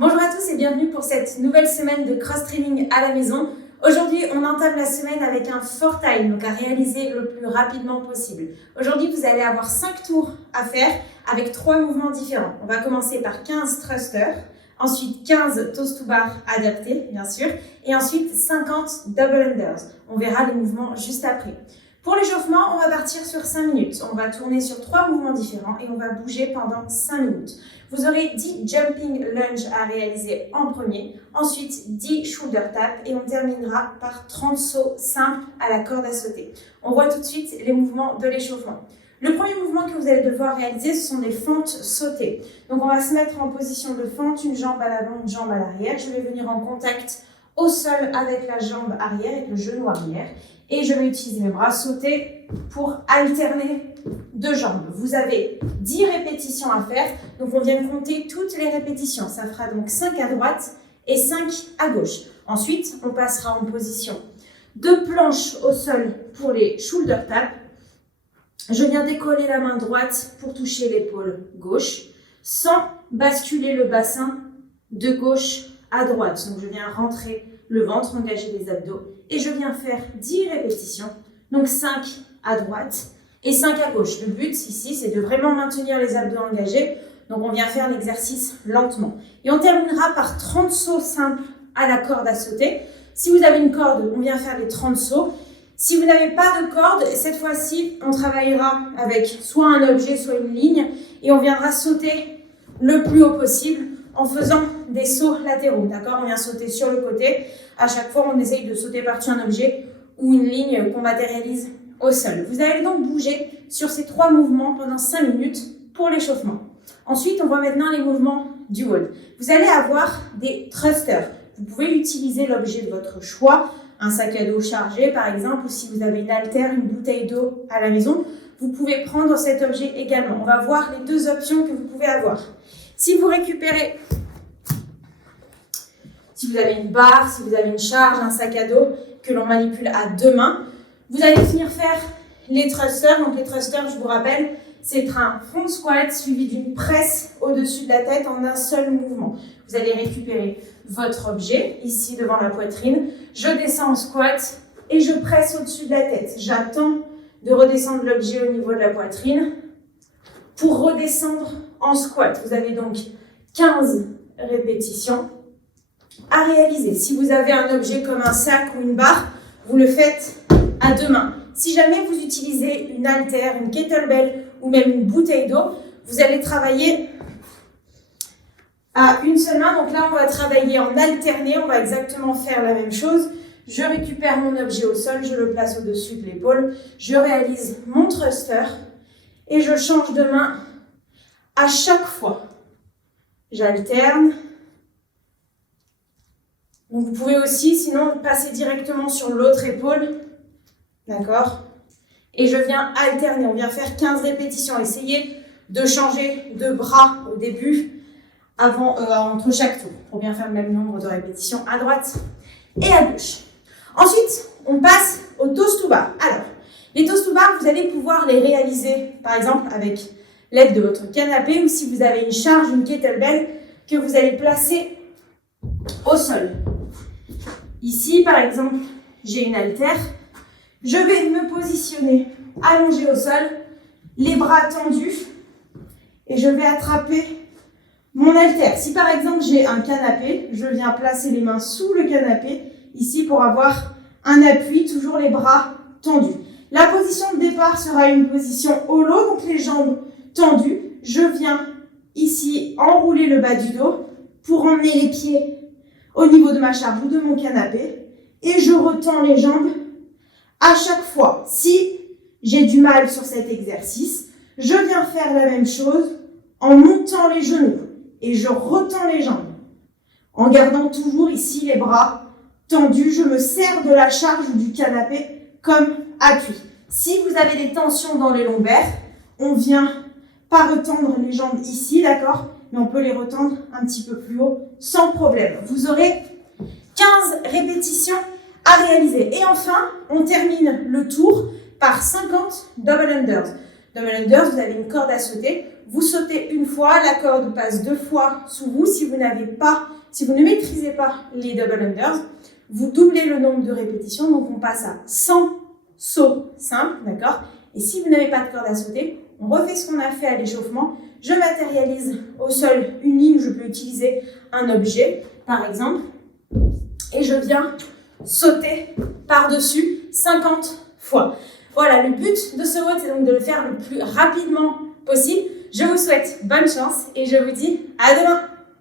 Bonjour à tous et bienvenue pour cette nouvelle semaine de cross-training à la maison. Aujourd'hui, on entame la semaine avec un fort time, donc à réaliser le plus rapidement possible. Aujourd'hui, vous allez avoir 5 tours à faire avec 3 mouvements différents. On va commencer par 15 thrusters, ensuite 15 toes to bar adaptés, bien sûr, et ensuite 50 double unders. On verra les mouvements juste après. Pour l'échauffement, on va partir sur 5 minutes. On va tourner sur 3 mouvements différents et on va bouger pendant 5 minutes. Vous aurez 10 jumping lunge à réaliser en premier, ensuite 10 shoulder taps et on terminera par 30 sauts simples à la corde à sauter. On voit tout de suite les mouvements de l'échauffement. Le premier mouvement que vous allez devoir réaliser, ce sont des fentes sautées. Donc on va se mettre en position de fente, une jambe à l'avant, une jambe à l'arrière. Je vais venir en contact au sol avec la jambe arrière, avec le genou arrière. Et je vais utiliser mes bras sautés pour alterner deux jambes. Vous avez 10 répétitions à faire. Donc, on vient de compter toutes les répétitions. Ça fera donc 5 à droite et 5 à gauche. Ensuite, on passera en position de planche au sol pour les shoulder taps. Je viens décoller la main droite pour toucher l'épaule gauche sans basculer le bassin de gauche à droite. Donc, je viens rentrer le ventre, engager les abdos. Et je viens faire 10 répétitions, donc 5 à droite et 5 à gauche. Le but ici, c'est de vraiment maintenir les abdos engagés. Donc on vient faire l'exercice lentement. Et on terminera par 30 sauts simples à la corde à sauter. Si vous avez une corde, on vient faire les 30 sauts. Si vous n'avez pas de corde, cette fois-ci, on travaillera avec soit un objet, soit une ligne. Et on viendra sauter le plus haut possible en faisant des sauts latéraux, d'accord? On vient sauter sur le côté. À chaque fois, on essaye de sauter par-dessus un objet ou une ligne qu'on matérialise au sol. Vous allez donc bouger sur ces 3 mouvements pendant 5 minutes pour l'échauffement. Ensuite, on voit maintenant les mouvements du hold. Vous allez avoir des thrusters. Vous pouvez utiliser l'objet de votre choix, un sac à dos chargé par exemple, ou si vous avez une haltère, une bouteille d'eau à la maison, vous pouvez prendre cet objet également. On va voir les 2 options que vous pouvez avoir. Si vous récupérez, si vous avez une barre, si vous avez une charge, un sac à dos que l'on manipule à 2 mains, vous allez venir faire les thrusters. Donc les thrusters, je vous rappelle, c'est un front squat suivi d'une presse au-dessus de la tête en un seul mouvement. Vous allez récupérer votre objet ici devant la poitrine. Je descends en squat et je presse au-dessus de la tête. J'attends de redescendre l'objet au niveau de la poitrine pour redescendre en squat. Vous avez donc 15 répétitions à réaliser. Si vous avez un objet comme un sac ou une barre, vous le faites à 2 mains. Si jamais vous utilisez une haltère, une kettlebell ou même une bouteille d'eau, vous allez travailler à une seule main. Donc là, on va travailler en alterné. On va exactement faire la même chose. Je récupère mon objet au sol, je le place au-dessus de l'épaule. Je réalise mon thruster et je change de main à chaque fois. J'alterne. Donc vous pouvez aussi, sinon, passer directement sur l'autre épaule. D'accord? Et je viens alterner. On vient faire 15 répétitions. Essayez de changer de bras au début, entre chaque tour, pour bien faire le même nombre de répétitions à droite et à gauche. Ensuite, on passe aux toes to bar. Alors, les toes to bar, vous allez pouvoir les réaliser, par exemple, avec l'aide de votre canapé ou si vous avez une charge, une kettlebell, que vous allez placer au sol. Ici, par exemple, j'ai une haltère. Je vais me positionner allongé au sol, les bras tendus, et je vais attraper mon haltère. Si par exemple j'ai un canapé, je viens placer les mains sous le canapé, ici pour avoir un appui, toujours les bras tendus. La position de départ sera une position holo, donc les jambes tendues. Je viens ici enrouler le bas du dos pour emmener les pieds au niveau de ma charge ou de mon canapé, et je retends les jambes. À chaque fois, si j'ai du mal sur cet exercice, je viens faire la même chose en montant les genoux et je retends les jambes. En gardant toujours ici les bras tendus, je me sers de la charge du canapé comme appui. Si vous avez des tensions dans les lombaires, on vient pas retendre les jambes ici, d'accord? Mais on peut les retendre un petit peu plus haut sans problème. Vous aurez 15 répétitions à réaliser. Et enfin, on termine le tour par 50 double unders. Double unders, vous avez une corde à sauter. vous sautez une fois, la corde passe 2 fois sous vous. Si vous ne maîtrisez pas les double unders, vous doublez le nombre de répétitions. Donc, on passe à 100 sauts simples, d'accord? Et si vous n'avez pas de corde à sauter, on refait ce qu'on a fait à l'échauffement. Je matérialise au sol une ligne, je peux utiliser un objet, par exemple, et je viens sauter par-dessus 50 fois. Voilà, le but de ce WOD, c'est donc de le faire le plus rapidement possible. Je vous souhaite bonne chance et je vous dis à demain.